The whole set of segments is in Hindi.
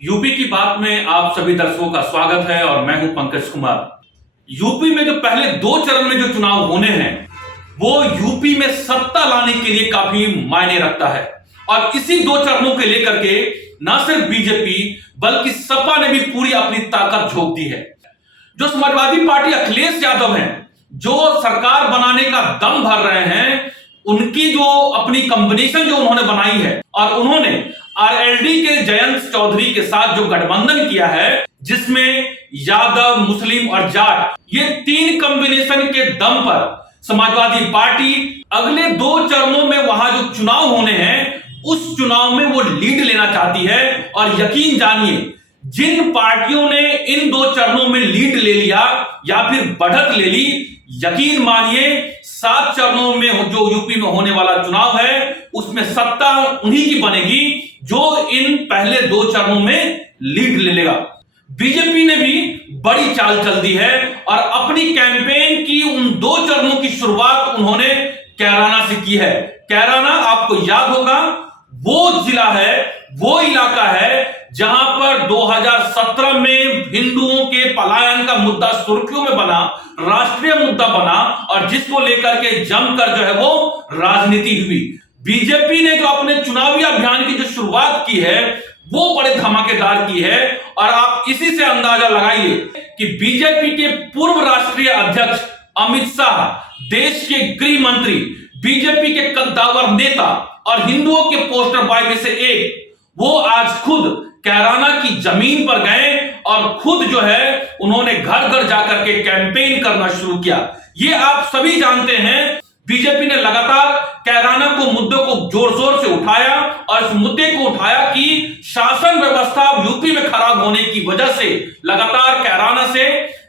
यूपी की बात में आप सभी दर्शकों का स्वागत है और मैं हूं पंकज कुमार। यूपी में जो पहले दो चरण में जो चुनाव होने हैं वो यूपी में सत्ता लाने के लिए काफी मायने रखता है और इसी दो चरणों के लेकर के न सिर्फ बीजेपी बल्कि सपा ने भी पूरी अपनी ताकत झोंक दी है। जो समाजवादी पार्टी अखिलेश यादव हैं, जो सरकार बनाने का दम भर रहे हैं, उनकी जो अपनी कॉम्बिनेशन जो उन्होंने बनाई है और उन्होंने आरएलडी के जयंत चौधरी के साथ जो गठबंधन किया है, जिसमें यादव, मुस्लिम और जाट, ये तीन कॉम्बिनेशन के दम पर समाजवादी पार्टी अगले दो चरणों में वहां जो चुनाव होने हैं उस चुनाव में वो लीड लेना चाहती है। और यकीन जानिए, जिन पार्टियों ने इन दो चरणों में लीड ले लिया या फिर बढ़त ले ली, यकीन मानिए 7 चरणों में जो यूपी में होने वाला चुनाव है उसमें सत्ता उन्हीं की बनेगी जो इन पहले दो चरणों में लीड ले लेगा। बीजेपी ने भी बड़ी चाल चल दी है और अपनी कैंपेन की उन दो चरणों की शुरुआत उन्होंने कैराना से की है। कैराना आपको याद होगा, वो जिला है, वो इलाका है जहां पर 2017 में हिंदुओं के पलायन का मुद्दा सुर्खियों में बना, राष्ट्रीय मुद्दा बना और जिसको लेकर के जमकर जो है वो राजनीति हुई। बीजेपी ने जो अपने चुनावी अभियान की जो शुरुआत की है वो बड़े धमाकेदार की है और आप इसी से अंदाजा लगाइए कि बीजेपी के पूर्व राष्ट्रीय अध्यक्ष अमित शाह, देश के गृह मंत्री, बीजेपी के कद्दावर नेता और हिंदुओं के पोस्टर बॉय में से एक, वो आज खुद कैराना की जमीन पर गए और खुद जो है उन्होंने घर घर जाकर के कैंपेन करना शुरू किया। ये आप सभी जानते हैं, बीजेपी ने लगातार कैराना को मुद्दे को जोर शोर से उठाया और इस मुद्दे को उठाया कि शासन व्यवस्था यूपी में खराब होने की वजह से लगातार कैराना से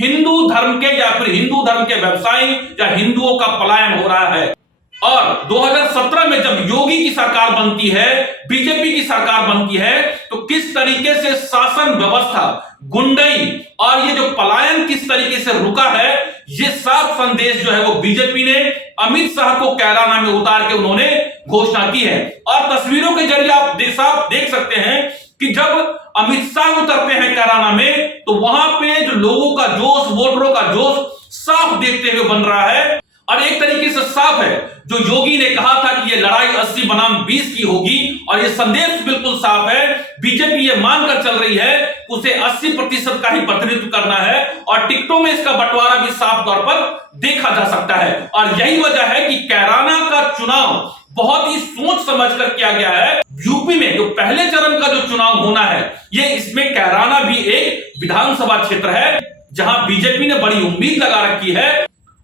हिंदू धर्म के या फिर हिंदू धर्म के व्यवसायी या हिंदुओं का पलायन हो रहा है। और 2017 में जब योगी की सरकार बनती है, बीजेपी की सरकार बनती है, तो किस तरीके से शासन व्यवस्था, गुंडई और ये जो पलायन किस तरीके से रुका है, ये साफ संदेश जो है वो बीजेपी ने अमित शाह को कैराना में उतार के उन्होंने घोषणा की है। और तस्वीरों के जरिए आप साफ देख सकते हैं कि जब अमित शाह उतरते हैं कैराना में तो वहां पे जो लोगों का जोश, वोटरों का जोश साफ देखते हुए बन रहा है। और एक तरीके से साफ है, जो योगी ने कहा था कि ये लड़ाई 80 बनाम 20 की होगी और ये संदेश बिल्कुल साफ है। बीजेपी ये मानकर चल रही है उसे 80% का ही प्रतिनिधित्व करना है और टिकटों में इसका बंटवारा भी साफ तौर पर देखा जा सकता है। और यही वजह है कि कैराना का चुनाव बहुत ही सोच समझकर किया गया है। यूपी में जो पहले चरण का जो चुनाव होना है, ये इसमें कैराना भी एक विधानसभा क्षेत्र है जहां बीजेपी ने बड़ी उम्मीद लगा रखी है।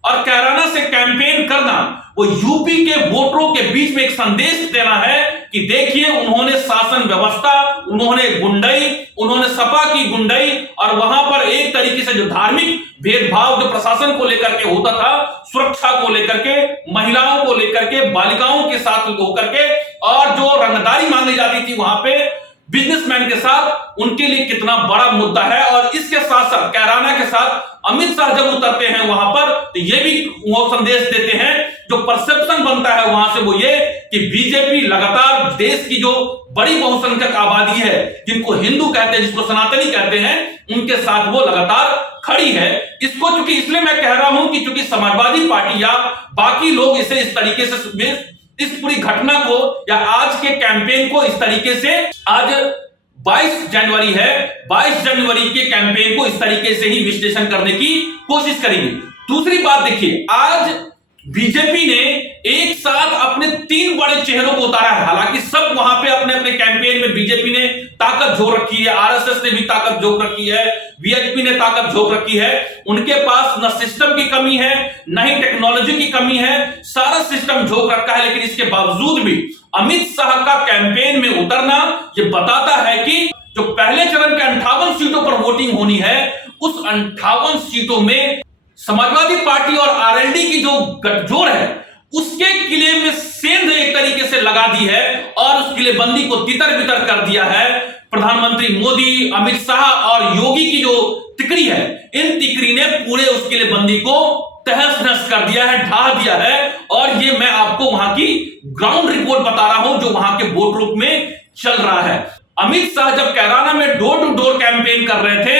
और कैराना से कैंपेन करना वो यूपी के वोटरों के बीच में एक संदेश देना है कि देखिए, उन्होंने शासन व्यवस्था, उन्होंने गुंडई, उन्होंने सपा की गुंडई और वहां पर एक तरीके से जो धार्मिक भेदभाव जो प्रशासन को लेकर के होता था, सुरक्षा को लेकर के, महिलाओं को लेकर के, बालिकाओं के साथ होकर के और जो रंगदारी मांगी जाती थी वहां पे बिजनेसमैन के साथ, उनके लिए कितना बड़ा मुद्दा है। और इसके साथ साथ कैराना के साथ अमित शाह जब उतरते हैं वहां पर तो ये भी वो संदेश देते हैं, जो परसेप्शन बनता है वहां से वो ये कि बीजेपी लगातार देश की जो बड़ी बहुसंख्यक आबादी है, जिनको हिंदू कहते हैं, जिसको सनातनी कहते हैं, उनके साथ वो लगातार खड़ी है। इसको चूंकि इसलिए मैं कह रहा हूं कि चूंकि समाजवादी पार्टी या बाकी लोग इसे इस तरीके से, इस पूरी घटना को या आज के कैंपेन को इस तरीके से, आज 22 जनवरी है, 22 जनवरी के कैंपेन को इस तरीके से ही विश्लेषण करने की कोशिश करेंगे। दूसरी बात देखिए, आज बीजेपी ने एक साथ अपने 3 बड़े चेहरों को उतारा है। हालांकि सब वहां पे अपने अपने कैंपेन में बीजेपी ने ताकत झोंक रखी है, आरएसएस ने भी ताकत झोंक रखी है, वीएचपी ने ताकत झोंक रखी है। उनके पास न सिस्टम की कमी है, न ही टेक्नोलॉजी की कमी है, सारा सिस्टम झोंक रखा है। लेकिन इसके बावजूद भी अमित शाह का कैंपेन में उतरना ये बताता है कि जो पहले चरण के 58 सीटों पर वोटिंग होनी है, उस 58 सीटों में समाजवादी पार्टी और आरएलडी की जो गठजोड़ है उसके किले में सेंध एक तरीके से लगा दी है और उस किलेबंदी को तितर बितर कर दिया है। प्रधानमंत्री मोदी, अमित शाह और योगी की जो तिकड़ी है, इन तिकड़ी ने पूरे उस किलेबंदी को तहस नहस कर दिया है, ढा दिया है। और ये मैं आपको वहां की ग्राउंड रिपोर्ट बता रहा हूं जो वहां के वोट रूप में चल रहा है। अमित शाह जब कैराना में डोर टू डोर कैंपेन कर रहे थे,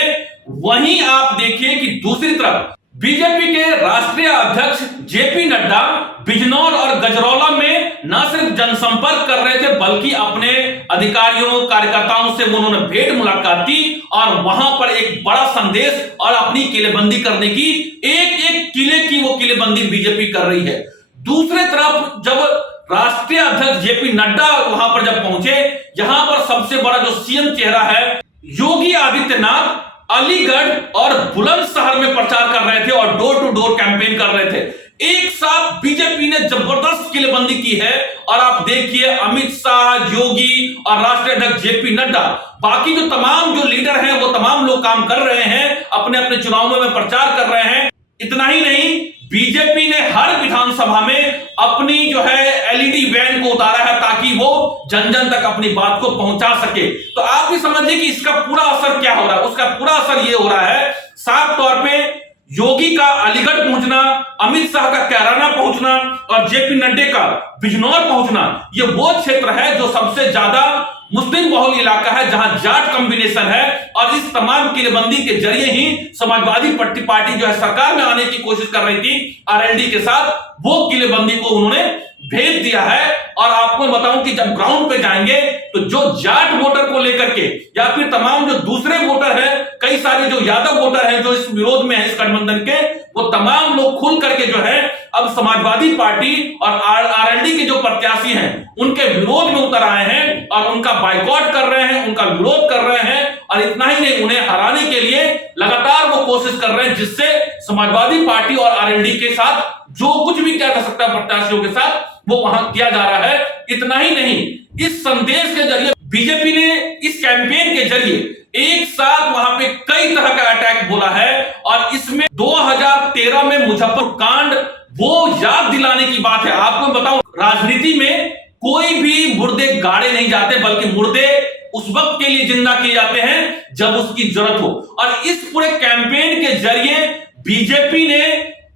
वहीं आप देखिए कि दूसरी तरफ बीजेपी के राष्ट्रीय अध्यक्ष जेपी नड्डा बिजनौर और गजरौला में न सिर्फ जनसंपर्क कर रहे थे, बल्कि अपने अधिकारियों कार्यकर्ताओं से उन्होंने भेंट मुलाकात की और वहां पर एक बड़ा संदेश और अपनी किलेबंदी करने की, एक एक किले की वो किलेबंदी बीजेपी कर रही है। दूसरे तरफ जब राष्ट्रीय अध्यक्ष जेपी नड्डा वहां पर जब पहुंचे, यहां पर सबसे बड़ा जो सीएम चेहरा है योगी आदित्यनाथ अलीगढ़ और बुलंदशहर में प्रचार कर रहे थे और डोर टू डोर कैंपेन कर रहे थे। एक साथ बीजेपी ने जबरदस्त किलेबंदी की है और आप देखिए अमित शाह, योगी और राष्ट्रीय अध्यक्ष जेपी नड्डा, बाकी जो तमाम जो लीडर हैं वो तमाम लोग काम कर रहे हैं, अपने अपने चुनावों में प्रचार कर रहे हैं। इतना ही नहीं, बीजेपी ने हर विधानसभा में अपनी जो है एलईडी वैन को उतारा है ताकि वो जन जन तक अपनी बात को पहुंचा सके। तो आप भी समझिए कि इसका पूरा असर क्या हो रहा है। उसका पूरा असर ये हो रहा है, साफ तौर पे योगी का अलीगढ़ पहुंचना, अमित शाह का कैराना पहुंचना और जेपी नड्डा का बिजनौर पहुंचना, ये वो क्षेत्र है जो सबसे ज्यादा मुस्लिम बहुल इलाका है, जहां जाट कॉम्बिनेशन है। और इस तमाम किलेबंदी के जरिए ही समाजवादी पार्टी जो है सरकार में आने की कोशिश कर रही थी आरएलडी के साथ, वो किलेबंदी को उन्होंने भेज दिया है। और आपको बताऊं कि जब ग्राउंड पे जाएंगे तो जो जाट वोटर को लेकर के या फिर तमाम जो दूसरे वोटर हैं, कई सारे जो यादव वोटर हैं जो इस विरोध में है इस गठबंधन के, वो तमाम लोग खुल करके जो है अब समाजवादी पार्टी और आरएलडी के जो प्रत्याशी हैं उनके विरोध में उतर आए हैं और उनका बायकॉट कर रहे हैं, उनका विरोध कर रहे हैं। और इतना ही नहीं, उन्हें हराने के लिए लगातार वो कोशिश कर रहे हैं, जिससे समाजवादी पार्टी और आरएलडी के साथ जो कुछ भी किया जा सकता है प्रत्याशियों के साथ, वो वहां किया जा रहा है। इतना ही नहीं, इस संदेश के जरिए बीजेपी ने इस कैंपेन के जरिए एक साथ वहां पे कई तरह का अटैक बोला है। और इसमें 2013 में मुजफ्फरपुर कांड वो याद दिलाने की बात है। आपको बताऊं, राजनीति में कोई भी मुर्दे गाड़े नहीं जाते, बल्कि मुर्दे उस वक्त के लिए जिंदा किए जाते हैं जब उसकी जरूरत हो। और इस पूरे कैंपेन के जरिए बीजेपी ने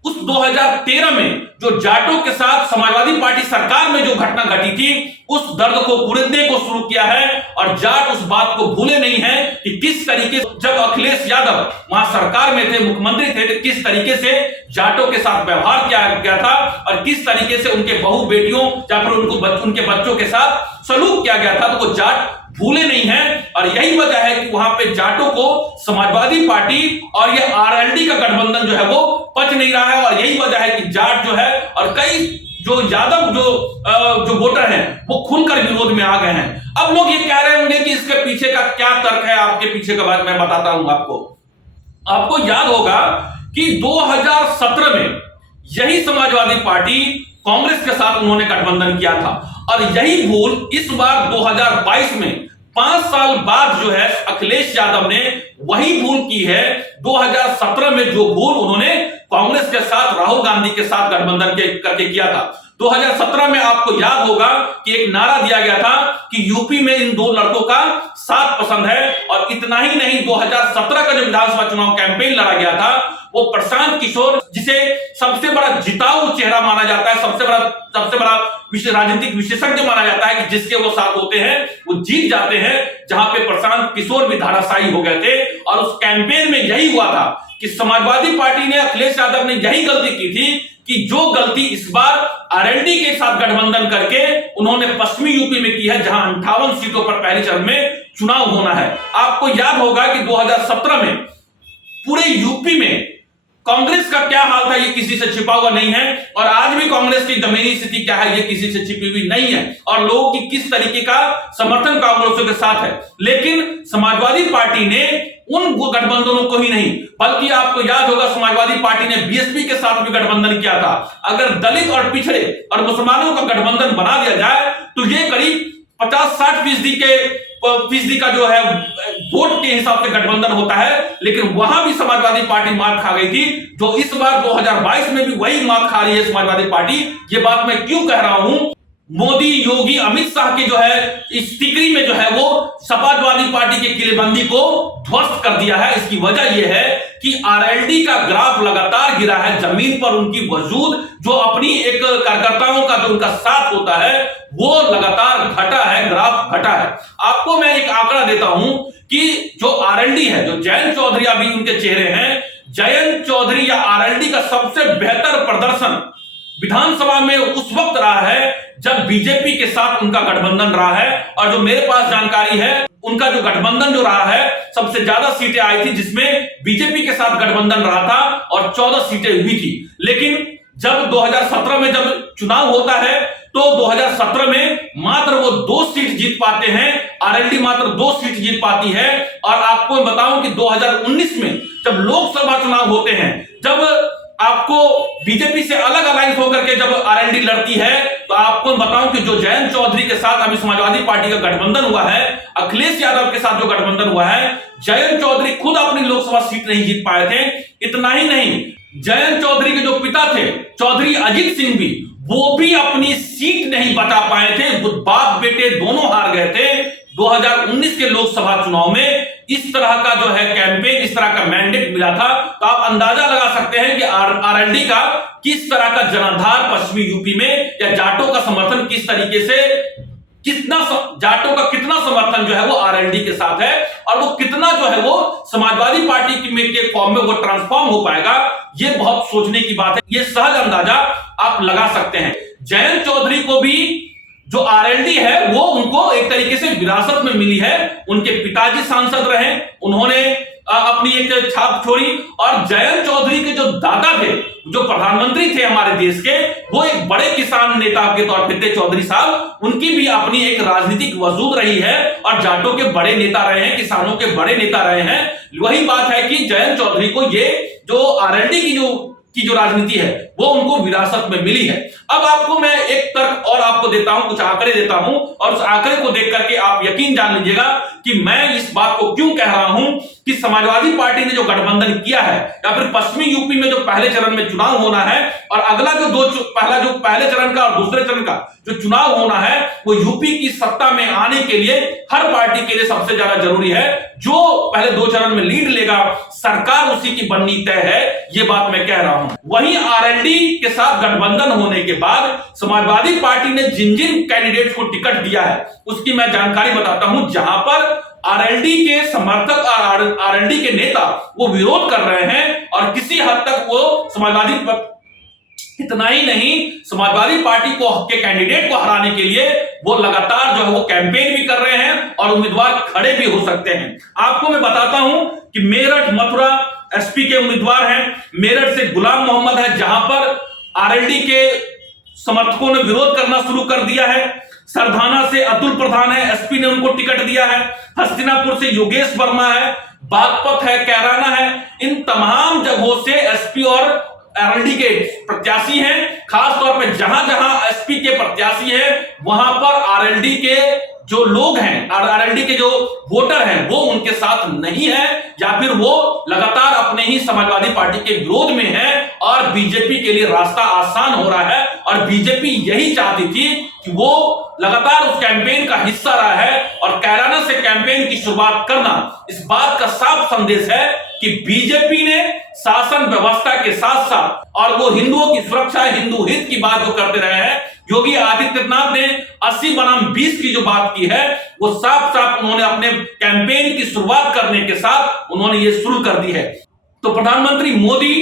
उस 2013 में जो जाटों के साथ समाजवादी पार्टी सरकार में जो घटना घटी थी, उस दर्द को कुरेदने को शुरू किया है। और जाट उस बात को भूले नहीं है कि किस तरीके से जब अखिलेश यादव वहां सरकार में थे, मुख्यमंत्री थे, तो किस तरीके से जाटों के साथ व्यवहार किया गया था और किस तरीके से उनके बहू बेटियों या फिर उनके बच्चों के साथ सलूक किया गया था। तो वो जाट भूले नहीं है। और यही वजह है कि वहां पे जाटों को समाजवादी पार्टी और ये आरएलडी का गठबंधन जो है वो पच नहीं रहा है। और यही वजह है कि जाट जो है और कई जो यादव जो वोटर हैं वो खुलकर विरोध में आ गए हैं। अब लोग ये कह रहे होंगे कि इसके पीछे का क्या तर्क है, आपके पीछे का बात मैं बताता हूं आपको याद होगा कि 2017 में यही समाजवादी पार्टी कांग्रेस के साथ उन्होंने गठबंधन किया था। और यही भूल इस बार 2022 में 5 साल बाद जो है अखिलेश यादव ने वही भूल की है। 2017 में जो भूल उन्होंने कांग्रेस के साथ, राहुल गांधी के साथ गठबंधन करके किया था। 2017 में आपको याद होगा कि एक नारा दिया गया था कि यूपी में इन दो लड़कों का साथ पसंद है। और इतना ही नहीं, 2017 का जो विधानसभा चुनाव कैंपेन लड़ा गया था, वो प्रशांत किशोर, जिसे सबसे बड़ा जिताऊ चेहरा माना जाता है, सबसे बड़ा राजनीतिक विशेषज्ञ माना जाता है, कि जिसके वो साथ होते हैं वो जीत जाते हैं, जहां पे प्रशांत किशोर भी धाराशायी हो गए थे। और उस कैंपेन में यही हुआ था कि समाजवादी पार्टी ने, अखिलेश यादव ने यही गलती की थी कि जो गलती इस बार आरएलडी के साथ गठबंधन करके उन्होंने पश्चिमी यूपी में की है, जहां 58 सीटों पर पहले चरण में चुनाव होना है। आपको याद होगा कि 2017 में पूरे यूपी में कांग्रेस का क्या हाल था, ये किसी से छिपा हुआ नहीं है। और आज भी कांग्रेस की जमीनी स्थिति क्या है, ये किसी से छिपी हुई नहीं है। और लोगों की किस तरीके का समर्थन कांग्रेस के साथ है। लेकिन समाजवादी पार्टी ने उन गठबंधनों को ही नहीं, बल्कि आपको याद होगा समाजवादी पार्टी ने बीएसपी के साथ भी गठबंधन किया था। अगर दलित और पिछड़े और मुसलमानों का गठबंधन बना दिया जाए तो ये करीब 50-60% फीसदी का जो है वोट के हिसाब से गठबंधन होता है। लेकिन वहां भी समाजवादी पार्टी मात खा गई थी, जो इस बार 2022 में भी वही मात खा रही है समाजवादी पार्टी। ये बात मैं क्यों कह रहा हूं, मोदी, योगी, अमित शाह के जो है इस टिकरी में जो है वो समाजवादी पार्टी के किलेबंदी को ध्वस्त कर दिया है। इसकी वजह यह है कि आरएलडी का ग्राफ लगातार गिरा है, जमीन पर उनकी वजूद जो अपनी एक कार्यकर्ताओं का जो उनका साथ होता है वो लगातार घटा है, ग्राफ घटा है। आपको मैं एक आंकड़ा देता हूं कि जो आरएलडी है, जो जयंत चौधरी अभी उनके चेहरे हैं, जयंत चौधरी या आरएलडी का सबसे बेहतर प्रदर्शन विधानसभा में उस वक्त रहा है जब बीजेपी के साथ उनका गठबंधन रहा है। और जो मेरे पास जानकारी है, उनका जो गठबंधन जो रहा है, सबसे ज्यादा सीटें आई थी जिसमें बीजेपी के साथ गठबंधन रहा था और 14 सीटें हुई थी। लेकिन जब 2017 में जब चुनाव होता है तो 2017 में मात्र वो 2 सीट जीत पाते हैं, आरएलडी मात्र 2 सीट जीत पाती है। और आपको बताऊं कि 2019 में जब लोकसभा चुनाव होते हैं, जब आपको बीजेपी से अलग अलायंस होकर के जब आरएलडी लड़ती है, तो आपको बताऊं कि जो जयंत चौधरी के साथ अभी समाजवादी पार्टी का गठबंधन हुआ है, अखिलेश यादव के साथ जो गठबंधन हुआ है, जयंत चौधरी खुद अपनी लोकसभा सीट नहीं जीत पाए थे। इतना ही नहीं, जयंत चौधरी के जो पिता थे चौधरी अजीत सिंह भी, वो भी अपनी सीट नहीं बचा पाए थे। बाप बेटे दोनों हार गए थे। 2019 के लोकसभा चुनाव में इस तरह का जो है कैंपेन, इस तरह का मैंडेट मिला था, तो आप अंदाजा लगा सकते हैं कि आरएलडी का किस तरह का जनाधार पश्चिमी यूपी में, या जाटों का समर्थन किस तरीके से, जाटों का कितना समर्थन जो है वो आरएलडी के साथ है, और वो कितना जो है वो समाजवादी पार्टी के फॉर्म में वो ट्रांसफॉर्म हो पाएगा, ये बहुत सोचने की बात है। ये सहज अंदाजा आप लगा सकते हैं। जयंत चौधरी को भी जो आरएलडी है वो उनको एक तरीके से विरासत में मिली है। उनके पिताजी सांसद रहे, उन्होंने अपनी एक छाप छोड़ी। और जयंत चौधरी के जो दादा थे, जो प्रधानमंत्री थे हमारे देश के, वो एक बड़े किसान नेता के तौर पर थे चौधरी साहब। उनकी भी अपनी एक राजनीतिक वजूद रही है और जाटों के बड़े नेता रहे हैं, किसानों के बड़े नेता रहे हैं। वही बात है कि जयंत चौधरी को ये जो आरएलडी की जो राजनीति है वो उनको विरासत में मिली है। अब आपको मैं एक तर्क और आपको देता हूं, कुछ आंकड़े देता हूं, और उस आंकड़े को देख करके आप यकीन जान लीजिएगा कि मैं इस बात को क्यों कह रहा हूं कि समाजवादी पार्टी ने जो गठबंधन किया है, या फिर पश्चिमी यूपी में जो पहले चरण में चुनाव होना है और अगला जो पहले चरण का और दूसरे चरण का जो चुनाव होना है, वो यूपी की सत्ता में आने के लिए हर पार्टी के लिए सबसे ज्यादा जरूरी है। जो पहले 2 चरण में लीड लेगा, सरकार उसी की बननी तय है, ये बात मैं कह रहा हूं। वहीं आरएलडी के साथ गठबंधन होने के बाद समाजवादी पार्टी ने जिन जिन कैंडिडेट को टिकट दिया है उसकी मैं जानकारी बताता हूं। जहां पर आरएलडी के समर्थक और आरएलडी के नेता वो विरोध कर रहे हैं, और किसी हद तक वो समाजवादी, इतना ही नहीं, समाजवादी पार्टी को के कैंडिडेट को हराने के लिए वो लगातार जो है वो कैंपेन भी कर रहे हैं और उम्मीदवार खड़े भी हो सकते हैं। आपको मैं बताता हूं कि मेरठ, मथुरा एसपी के उम्मीदवार हैं। मेरठ से गुलाम मोहम्मद है, जहां पर आरएलडी के समर्थकों ने विरोध करना शुरू कर दिया है। सरधाना से अतुल प्रधान है, एसपी ने उनको टिकट दिया है। हस्तिनापुर से योगेश वर्मा है, बागपत है, कैराना है। इन तमाम जगहों से एसपी और आरएलडी के प्रत्याशी हैं। खास तौर पर जहां जहां एसपी के प्रत्याशी हैं, वहां पर आरएलडी के जो लोग हैं, आरएलडी के जो वोटर हैं, वो उनके साथ नहीं है, या फिर वो लगातार अपने ही समाजवादी पार्टी के विरोध में है, और बीजेपी के लिए रास्ता आसान हो रहा है। और बीजेपी यही चाहती थी कि वो लगातार उस कैंपेन का हिस्सा रहा है, और कैराना से कैंपेन की शुरुआत करना इस बात का साफ संदेश है कि बीजेपी ने शासन व्यवस्था के साथ साथ, और वो हिंदुओं की सुरक्षा, हिंदू हित की बात जो करते रहे हैं, योगी आदित्यनाथ ने 80 बनाम 20 की जो बात की है, वो साफ साफ उन्होंने अपने कैंपेन की शुरुआत करने के साथ उन्होंने ये शुरू कर दी है। तो प्रधानमंत्री मोदी,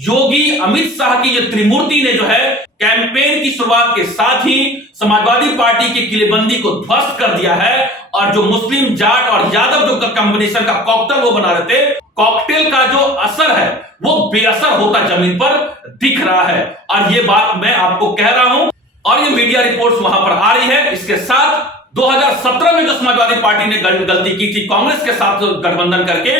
योगी, अमित शाह की ये त्रिमूर्ति ने जो है कैंपेन की शुरुआत के साथ ही समाजवादी पार्टी की किलेबंदी को ध्वस्त कर दिया है। और जो मुस्लिम, जाट और यादव जो कॉम्बिनेशन का कॉकटेल वो बना रहे थे, कॉकटेल का जो असर है वो बेअसर होता जमीन पर दिख रहा है। और ये बात मैं आपको कह रहा हूं, और ये मीडिया रिपोर्ट्स वहां पर आ रही है। इसके साथ 2017 में जो समाजवादी पार्टी ने गलती की थी कांग्रेस के साथ गठबंधन करके,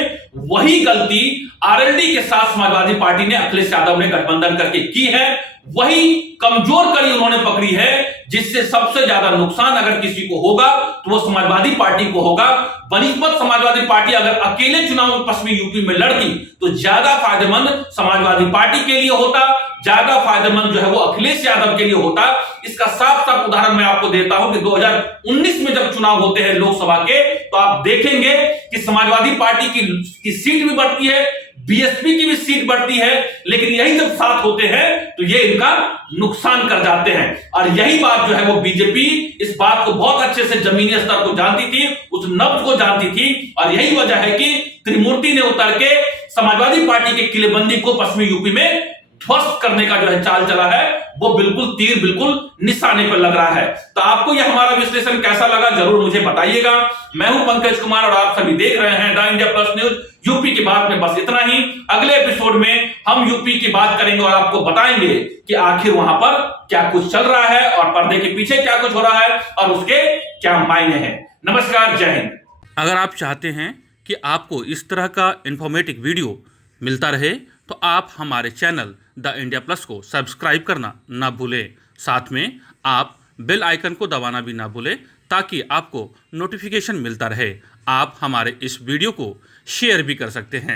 वही गलती आरएलडी के साथ समाजवादी पार्टी ने, अखिलेश यादव ने गठबंधन करके की है। वही कमजोर कड़ी उन्होंने पकड़ी है, जिससे सबसे ज्यादा नुकसान अगर किसी को होगा तो वो समाजवादी पार्टी को होगा। बनिस्बत समाजवादी पार्टी अगर अकेले चुनाव पश्चिमी यूपी में लड़ती तो ज्यादा फायदेमंद समाजवादी पार्टी के लिए होता, ज्यादा फायदेमंद जो है वो अखिलेश यादव के लिए होता। इसका साफ साफ उदाहरण मैं आपको देता हूं कि 2019 में जब चुनाव होते हैं लोकसभा के, तो आप देखेंगे कि समाजवादी पार्टी की सीट भी बढ़ती है, बीएसपी की भी सीट बढ़ती है, लेकिन यही जब साथ होते हैं तो ये इनका नुकसान कर जाते हैं। और यही बात जो है वो बीजेपी इस बात को बहुत अच्छे से जमीनी स्तर को जानती थी, उस नब्ज को जानती थी, और यही वजह है कि त्रिमूर्ति ने उतर के समाजवादी पार्टी के किलेबंदी को पश्चिमी यूपी में ध्वस्त करने का जो है चाल चला है, वो बिल्कुल तीर बिल्कुल निशाने पर लग रहा है। तो आपको यह हमारा विश्लेषण कैसा लगा जरूर मुझे बताइएगा। मैं हूं पंकज कुमार और आप सभी देख रहे हैं the India plus news. UP की बात में बस इतना ही। अगले एपिसोड में हम यूपी की बात करेंगे और आपको बताएंगे कि आखिर वहां पर क्या कुछ चल रहा है और पर्दे के पीछे क्या कुछ हो रहा है और उसके क्या मायने हैं। नमस्कार, जय हिंद। अगर आप चाहते हैं कि आपको इस तरह का इंफॉर्मेटिव वीडियो मिलता रहे तो आप हमारे चैनल द इंडिया प्लस को सब्सक्राइब करना ना भूलें। साथ में आप बेल आइकन को दबाना भी ना भूलें ताकि आपको नोटिफिकेशन मिलता रहे। आप हमारे इस वीडियो को शेयर भी कर सकते हैं।